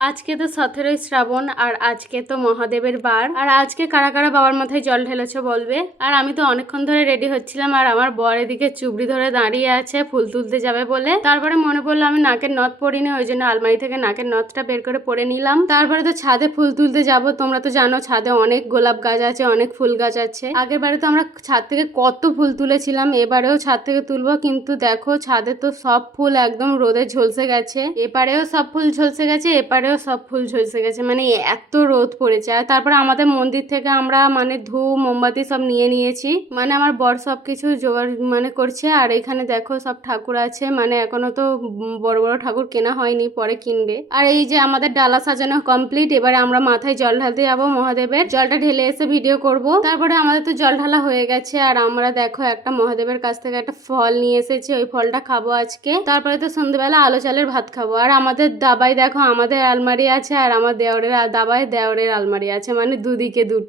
আজকে তো 17ই শ্রাবণ আর আজকে তো মহাদেবের বার। আর আজকে কারা কারা বাবার মাথায় জল ঢেলেছো বলবে। আর আমি তো অনেকক্ষণ ধরে রেডি হচ্ছিলাম আর আমার বর এদিকে চুবড়ি ধরে দাঁড়িয়ে আছে ফুল তুলতে যাবে বলে। তারপরে মনে পড়লো আমি নাকের নথ পরিনি, ওই জন্য আলমারি থেকে নাকের নথটা বের করে পরে নিলাম। তারপরে তো ছাদে ফুল তুলতে যাব। তোমরা তো জানো ছাদে অনেক গোলাপ গাছ আছে, অনেক ফুল গাছ আছে। আগের বারে তো আমরা ছাদ থেকে কত ফুল তুলেছিলাম, এবারেও ছাদ থেকে তুলবো। কিন্তু দেখো ছাদে তো সব ফুল একদম রোদে ঝলসে গেছে। এপারেও সব ফুল ঝলসে গেছে, এপারেও সব ফুল ঝলসে গেছে, মানে এত রোদ পড়েছে। আর তারপরে আমাদের মন্দির থেকে আমরা মানে ধূপ মোমবাতি সব নিয়ে নিয়েছি, মানে আমার বর সব কিছু জোগাড় মানে করছে। আর এখানে দেখো সব ঠাকুর আছে, মানে এখনো তো বড় বড় ঠাকুর কেনা হয়নি, পরে কিনবে। আর এই যে আমাদের ডালা সাজানো কমপ্লিট, এবারে আমরা মাথায় জল ঢালতে যাবো মহাদেবের। জলটা ঢেলে এসে ভিডিও করব। তারপরে আমাদের তো জল ঢালা হয়ে গেছে আর আমরা দেখো একটা মহাদেবের কাছ থেকে একটা ফল নিয়ে এসেছি, ওই ফলটা খাবো আজকে। তারপরে তো সন্ধ্যেবেলা আলো চালের ভাত খাবো। আর আমাদের দাবাই দেখো আমাদের আলমারি আছে আর আমার দেওরের দাবায় দেওরের আলমারি আছে, মানে দুদিকে দুটো।